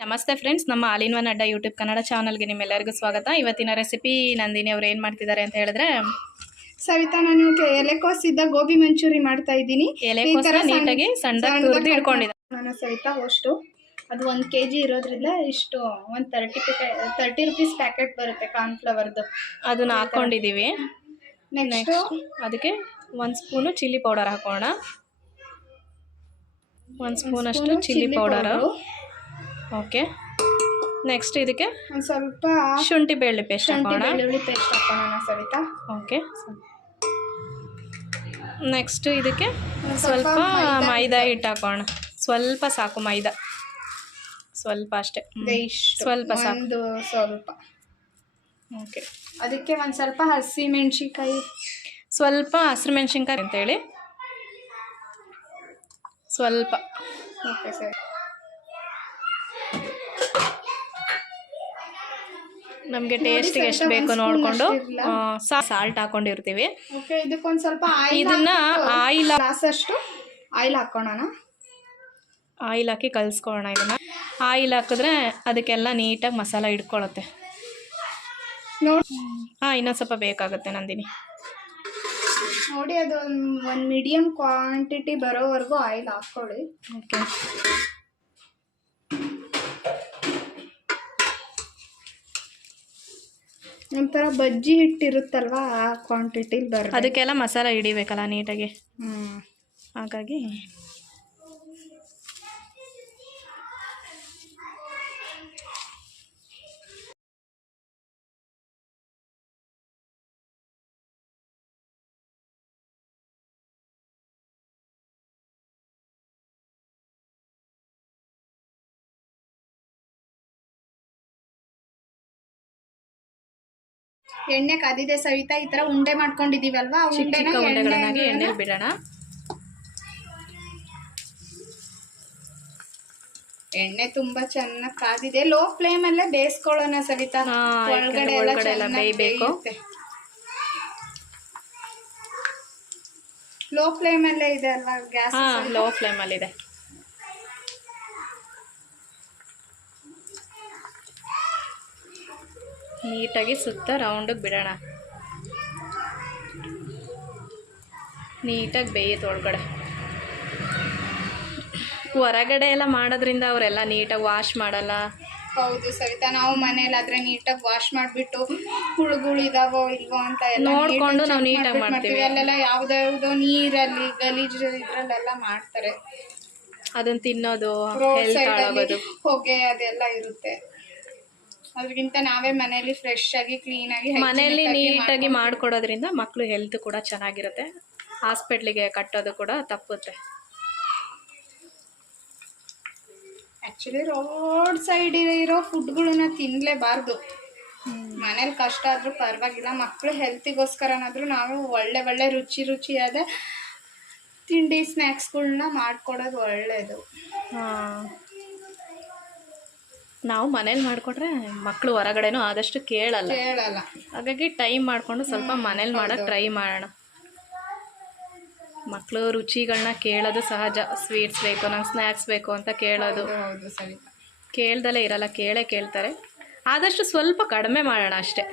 ನಮಸ್ತೆ ಫ್ರೆಂಡ್ಸ್, ನಮ್ಮ all in one ಅಡ್ಡ ಯೂಟ್ಯೂಬ್ ಕನ್ನಡ ಚಾನಲ್ಗೆ ನಿಮ್ಮೆಲ್ಲರಿಗೂ ಸ್ವಾಗತ. ಇವತ್ತಿನ ರೆಸಿಪಿ ನಂದಿನಿ ಅವ್ರು ಏನು ಮಾಡ್ತಿದ್ದಾರೆ ಅಂತ ಹೇಳಿದ್ರೆ, ಸವಿತಾ ನಾನು ಎಲೆಕೋಸಿದ್ದ ಗೋಬಿ ಮಂಚೂರಿ ಮಾಡ್ತಾ ಇದ್ದೀನಿ. ಎಲೆಕೋಸನ್ನ ನೀಟಾಗಿ ಸಣ್ಣದಾಗಿ ತುರಿದು ಇಟ್ಕೊಂಡಿದ್ದೆ ನಾನು ಸವಿತಾ. ಅಷ್ಟು ಅದು 1 kg ಇರೋದ್ರಿಂದ ಇಷ್ಟು ಒಂದು 30 ರೂಪೀಸ್ ಪ್ಯಾಕೆಟ್ ಬರುತ್ತೆ ಕಾರ್ನ್ಫ್ಲವರ್ದು, ಅದನ್ನ ಹಾಕೊಂಡಿದ್ದೀವಿ. ನೆಕ್ಸ್ಟ್ ಅದಕ್ಕೆ 1 ಸ್ಪೂನು ಚಿಲ್ಲಿ ಪೌಡರ್ ಹಾಕೋಣ. 1 ಸ್ಪೂನ್ ಅಷ್ಟು ಚಿಲ್ಲಿ ಪೌಡರು. ಓಕೆ, ನೆಕ್ಸ್ಟ್ ಇದಕ್ಕೆ ಒಂದು ಸ್ವಲ್ಪ ಶುಂಠಿ ಬೆಳ್ಳುಳ್ಳಿ ಪೇಸ್ಟ್ ಹಾಕೋಣ. ಸವಿತಾ. ಓಕೆ, ನೆಕ್ಸ್ಟ್ ಇದಕ್ಕೆ ಸ್ವಲ್ಪ ಮೈದಾ ಹಿಟ್ಟು ಹಾಕೋಣ. ಸ್ವಲ್ಪ ಸಾಕು, ಮೈದಾ ಸ್ವಲ್ಪ ಅಷ್ಟೇ, ಸ್ವಲ್ಪ ಸಾಕು. ಸ್ವಲ್ಪ ಓಕೆ, ಅದಕ್ಕೆ ಒಂದು ಸ್ವಲ್ಪ ಹಸಿಮೆಣಸಿನ್ಕಾಯಿ, ಸ್ವಲ್ಪ ಹಸಿರು ಮೆಣಸಿನ್ಕಾಯಿ ಅಂತೇಳಿ ಸ್ವಲ್ಪ. ಓಕೆ ಸರಿ. ನಮಗೆ ಟೇಸ್ಟಿಗೆ ಎಷ್ಟು ಬೇಕು ನೋಡಿಕೊಂಡು ಸಾಲ್ಟ್ ಹಾಕೊಂಡಿರ್ತೀವಿ. ಓಕೆ, ಇದಕ್ಕೊಂದು ಸ್ವಲ್ಪ ಇದನ್ನ ಆಯಿಲ್ ಗ್ಲಾಸಷ್ಟು ಆಯಿಲ್ ಹಾಕೋಣ. ಆಯಿಲ್ ಹಾಕಿ ಕಲಿಸ್ಕೊಳ್ಳೋಣ. ಇದನ್ನು ಆಯಿಲ್ ಹಾಕಿದ್ರೆ ಅದಕ್ಕೆಲ್ಲ ನೀಟಾಗಿ ಮಸಾಲ ಹಿಡ್ಕೊಳ್ಳುತ್ತೆ. ಇನ್ನೊಂದು ಸ್ವಲ್ಪ ಬೇಕಾಗುತ್ತೆ ನಂದಿನಿ. ನೋಡಿ, ಅದು ಒಂದು ಮೀಡಿಯಮ್ ಕ್ವಾಂಟಿಟಿ ಬರೋವರೆಗೂ ಆಯಿಲ್ ಹಾಕ್ಕೊಳ್ಳಿ. ಓಕೆ, ಒಂಥರ ಬಜ್ಜಿ ಹಿಟ್ಟಿರುತ್ತಲ್ವ, ಆ ಕ್ವಾಂಟಿಟಿಲಿ ಬರುತ್ತೆ. ಅದಕ್ಕೆಲ್ಲ ಮಸಾಲ ಹಿಡಿಬೇಕಲ್ಲ ನೀಟಾಗಿ, ಹಾಗಾಗಿ ಎಣ್ಣೆ ಕಾದಿದೆ ಸವಿತಾ. ಈ ತರ ಉಂಡೆ ಮಾಡ್ಕೊಂಡಿದೀವಲ್ವಾ, ಉಂಡೆಗಳನ್ನಾಗಿ ಎಣ್ಣೆಲಿ ಬಿಡೋಣ. ಎಣ್ಣೆ ತುಂಬಾ ಚೆನ್ನಾಗಿ ಕಾದಿದೆ. ಲೋ ಫ್ಲೇಮ್ ಅಲ್ಲೇ ಬೇಯಿಸ್ಕೊಳ್ಳೋಣ ಸವಿತಾ. ಒಳಗಡೆ ಎಲ್ಲ ಬೇಯಬೇಕು. ಲೋ ಫ್ಲೇಮ್ ಅಲ್ಲೇ ಇದೆ ಅಲ್ವಾ ಗ್ಯಾಸ್? ಲೋ ಫ್ಲೇಮ್ ಅಲ್ಲಿ ಇದೆ. ನೀಟಾಗಿ ಸುತ್ತ ರೌಂಡಿಗೆ ಬಿಡೋಣ. ನೀಟಾಗಿ ಬೇಯುತ್ತೆ ಒಳಗಡೆ. ಹೊರಗಡೆ ಎಲ್ಲ ಮಾಡೋದ್ರಿಂದ ಅವರೆಲ್ಲ ನೀಟಾಗಿ ವಾಶ್ ಮಾಡಲ್ಲ. ಹೌದು ಸವಿತಾ, ನಾವು ಮನೇಲಾದ್ರೆ ನೀಟಾಗಿ ವಾಶ್ ಮಾಡಿಬಿಟ್ಟು ಹುಳುಗಳು ಇದಾವೋ ಇಲ್ವೋ ಅಂತ ನೋಡ್ಕೊಂಡು ನಾವು ನೀಟಾಗಿ ಮಾಡ್ತೀವಿ. ಅಲ್ಲೆಲ್ಲ ಯಾವ್ದಾವ್ದೋ ನೀರಲ್ಲಿ ಗಲೀಜು ಇದ್ರಲ್ಲೆಲ್ಲ ಮಾಡ್ತಾರೆ. ಅದನ್ನ ತಿನ್ನೋದು, ಹೊಗೆ ಅದೆಲ್ಲ ಇರುತ್ತೆ. ಅದಕ್ಕಿಂತ ನಾವೇ ಮನೇಲಿ ಫ್ರೆಶ್ ಆಗಿ ಕ್ಲೀನ್ ಆಗಿ ಮನೆಯಲ್ಲಿ ನೀಟಾಗಿ ಮಾಡ್ಕೊಡೋದ್ರಿಂದ ಮಕ್ಕಳು ಹೆಲ್ತ್ ಕೂಡ ಚೆನ್ನಾಗಿರುತ್ತೆ. ಹಾಸ್ಪಿಟ್ಲಿಗೆ ಕಟ್ಟೋದು ಕೂಡ ತಪ್ಪುತ್ತೆ. ಆ್ಯಕ್ಚುಲಿ ರೋಡ್ ಸೈಡ್ ಇರೋ ಫುಡ್ಗಳನ್ನ ತಿನ್ನಲೇಬಾರ್ದು. ಮನೇಲಿ ಕಷ್ಟ ಆದರೂ ಪರವಾಗಿಲ್ಲ, ಮಕ್ಕಳು ಹೆಲ್ತಿಗೋಸ್ಕರನಾದರೂ ನಾವು ಒಳ್ಳೆ ಒಳ್ಳೆ ರುಚಿಯಾದ ತಿಂಡಿ ಸ್ನ್ಯಾಕ್ಸ್ಗಳನ್ನ ಮಾಡಿಕೊಡೋದು ಒಳ್ಳೆಯದು. ನಾವು ಮನೇಲಿ ಮಾಡಿಕೊಟ್ರೆ ಮಕ್ಕಳು ಹೊರಗಡೆನೂ ಆದಷ್ಟು ಕೇಳಲ್ಲ. ಹಾಗಾಗಿ ಟೈಮ್ ಮಾಡಿಕೊಂಡು ಸ್ವಲ್ಪ ಮನೇಲಿ ಮಾಡೋಕ್ಕೆ ಟ್ರೈ ಮಾಡೋಣ. ಮಕ್ಕಳು ರುಚಿಗಳನ್ನ ಕೇಳೋದು ಸಹಜ. ಸ್ವೀಟ್ಸ್ ಬೇಕು, ನಂಗೆ ಸ್ನ್ಯಾಕ್ಸ್ ಬೇಕು ಅಂತ ಕೇಳೋದು. ಕೇಳ್ದಲೇ ಇರಲ್ಲ, ಕೇಳ್ತಾರೆ. ಆದಷ್ಟು ಸ್ವಲ್ಪ ಕಡಿಮೆ ಮಾಡೋಣ ಅಷ್ಟೇ.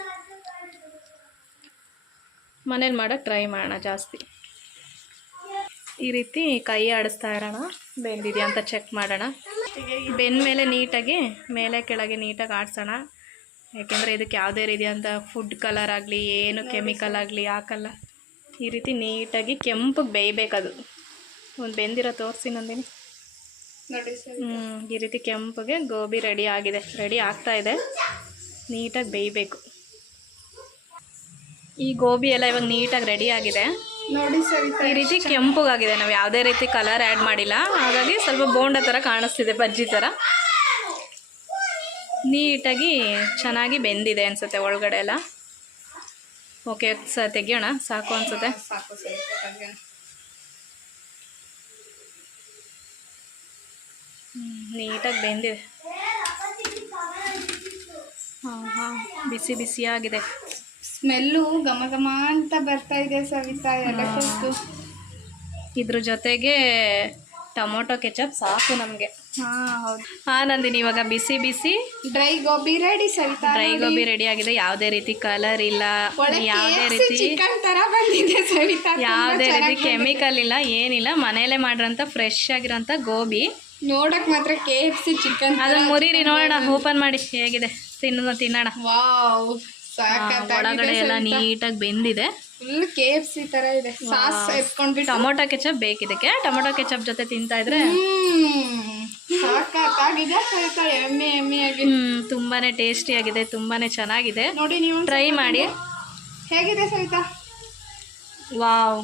ಮನೇಲಿ ಮಾಡೋಕ್ಕೆ ಟ್ರೈ ಮಾಡೋಣ ಜಾಸ್ತಿ. ಈ ರೀತಿ ಕೈ ಆಡಿಸ್ತಾ ಇರೋಣ, ಬೆಂದಿದೆಯಾ ಅಂತ ಚೆಕ್ ಮಾಡೋಣ. ಬೆಂದ ಮೇಲೆ ನೀಟಾಗಿ ಮೇಲೆ ಕೆಳಗೆ ನೀಟಾಗಿ ಆಡಿಸೋಣ. ಯಾಕೆಂದರೆ ಇದಕ್ಕೆ ಯಾವುದೇ ರೀತಿಯಾದಂಥ ಫುಡ್ ಕಲರ್ ಆಗಲಿ ಏನು ಕೆಮಿಕಲ್ ಆಗಲಿ ಹಾಕಲ್ಲ. ಈ ರೀತಿ ನೀಟಾಗಿ ಕೆಂಪಗೆ ಬೇಯಬೇಕದು. ಒಂದು ಬೆಂದಿರೋ ತೋರಿಸಿ ನಂದಿನಿ. ಈ ರೀತಿ ಕೆಂಪಗೆ ಗೋಬಿ ರೆಡಿ ಆಗ್ತಾ ಇದೆ. ನೀಟಾಗಿ ಬೇಯಬೇಕು. ಈ ಗೋಬಿ ಎಲ್ಲ ಇವಾಗ ನೀಟಾಗಿ ರೆಡಿ ಆಗಿದೆ ನೋಡಿ ಸವಿತಾ. ಈ ರೀತಿ ಕೆಂಪಗಾಗಿದೆ. ನಾವು ಯಾವುದೇ ರೀತಿ ಕಲರ್ ಆ್ಯಡ್ ಮಾಡಿಲ್ಲ, ಹಾಗಾಗಿ ಸ್ವಲ್ಪ ಬೋಂಡ ಥರ ಕಾಣಿಸ್ತಿದೆ, ಬಜ್ಜಿ ಥರ. ನೀಟಾಗಿ ಚೆನ್ನಾಗಿ ಬೆಂದಿದೆ ಅನಿಸುತ್ತೆ ಒಳಗಡೆ ಎಲ್ಲ. ಓಕೆ, ತೆಗಿಯೋಣ. ಸಾಕು ಅನಿಸುತ್ತೆ. ನೀಟಾಗಿ ಬೆಂದಿದೆ. ಬಿಸಿಯಾಗಿದೆ. ಸ್ಮೆಲ್ಲು ಘಮ ಘಮ ಅಂತ ಬರ್ತಾ ಇದೆ ಸವಿತಾ. ಎಲೆಕೋಸು ಇದ್ರ ಜೊತೆಗೆ ಟೊಮೊಟೊ ಕೆಚಪ್ ಸಾಕು ನಮಗೆ. ಹಾಂ ಹೌದು. ನಂದಿನಿ ಇವಾಗ ಬಿಸಿ ಬಿಸಿ dry gobi ready Savita. Dry gobi ready ಆಗಿದೆ. ಯಾವುದೇ ರೀತಿ ಕಲರ್ ಇಲ್ಲ, ಯಾವುದೇ ರೀತಿ ಚಿಕನ್ ತರ ಬಂದಿದೆ ಸವಿತಾ. ಯಾವುದೇ ರೀತಿ ಕೆಮಿಕಲ್ ಇಲ್ಲ, ಏನಿಲ್ಲ. ಮನೆಯಲ್ಲೇ ಮಾಡಿರೋಂಥ ಫ್ರೆಶ್ ಆಗಿರೋಂಥ ಗೋಬಿ. ನೋಡಕ್ ಮಾತ್ರ KFC ಚಿಕನ್ ಅದನ್ನ ಮುರಿರಿ ನೋಡೋಣ, ಓಪನ್ ಮಾಡಿ ಹೇಗಿದೆ ತಿನ್ನೋಣ. ವಾವ್, ಒಳಗಡೆ ಎಲ್ಲ ನೀಟಾಗಿ ಬೆಂದಿದೆ. ಫುಲ್ KFC ತರ ಇದೆ. ಸಾಸ್ ಎತ್ಕೊಂಡ್ಬಿಟ್ಟು ಟೊಮೊಟೊ ಕೆಚಪ್ ಬೇಕಿದಕ್ಕೆ. ಟೊಮೊಟೊ ಕೆಚಪ್ ಜೊತೆ ತಿಂತಾ ಇದ್ರೆ ಸಾಕಾಗಿದೆ ಸವಿತಾ. ಎಮ್ಮೆ ಆಗಿ ತುಂಬಾನೇ ಟೇಸ್ಟಿ ಆಗಿದೆ, ತುಂಬಾನೇ ಚೆನ್ನಾಗಿದೆ. ನೋಡಿ ನೀವು ಟ್ರೈ ಮಾಡಿ. ಹೇಗಿದೆ ಸವಿತಾ? ವಾವ್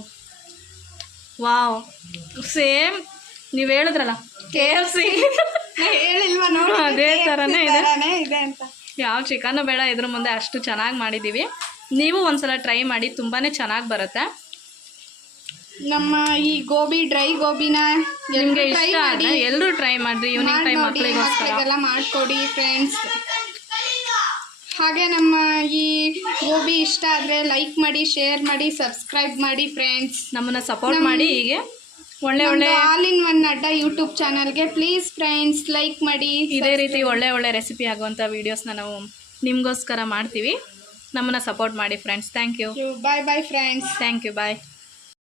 ವಾವ್, ಸೇಮ್ ನೀವು ಹೇಳಿದ್ರಲ್ಲ KFC ಹೇಳಿಲ್ವಾ? ನೋಡಿ ಅದೇ ಥರನೇ ಇದೆ ಅಂತ. ಯಾವ ಚಿಕನ್ ಬೇಡ, ಇದ್ರ ಮುಂದೆ ಅಷ್ಟು ಚೆನ್ನಾಗಿ ಮಾಡಿದ್ದೀವಿ. ನೀವು ಒಂದ್ಸಲ ಟ್ರೈ ಮಾಡಿ, ತುಂಬಾ ಚೆನ್ನಾಗಿ ಬರುತ್ತೆ. ನಮ್ಮ ಈ ಗೋಬಿ, ಡ್ರೈ ಗೋಬಿನ ನಿಮಗೆ ಇಷ್ಟ ಆದರೆ ಎಲ್ಲರೂ ಟ್ರೈ ಮಾಡಿರಿ. ಈವ್ನಿಂಗ್ ಟೈಮ್ ಮಕ್ಕಳಿಗೆಲ್ಲ ಮಾಡಿಕೊಡಿ ಫ್ರೆಂಡ್ಸ್. ಹಾಗೆ ನಮ್ಮ ಈ ಗೋಬಿ ಇಷ್ಟ ಆದರೆ ಲೈಕ್ ಮಾಡಿ, ಶೇರ್ ಮಾಡಿ, ಸಬ್ಸ್ಕ್ರೈಬ್ ಮಾಡಿ ಫ್ರೆಂಡ್ಸ್. ನಮ್ಮನ್ನು ಸಪೋರ್ಟ್ ಮಾಡಿ. ಹೀಗೆ ಒಳ್ಳೆ ಆಲ್ ಇನ್ ಒನ್ ಅಡ್ಡ ಯೂಟ್ಯೂಬ್ ಚಾನಲ್ಗೆ ಪ್ಲೀಸ್ ಫ್ರೆಂಡ್ಸ್ ಲೈಕ್ ಮಾಡಿ. ಇದೇ ರೀತಿ ಒಳ್ಳೆ ರೆಸಿಪಿ ಆಗುವಂಥ ವೀಡಿಯೋಸ್ನ ನಾವು ನಿಮಗೋಸ್ಕರ ಮಾಡ್ತೀವಿ. ನಮ್ಮನ್ನು ಸಪೋರ್ಟ್ ಮಾಡಿ friends. Thank you. Bye friends. Thank you. Bye.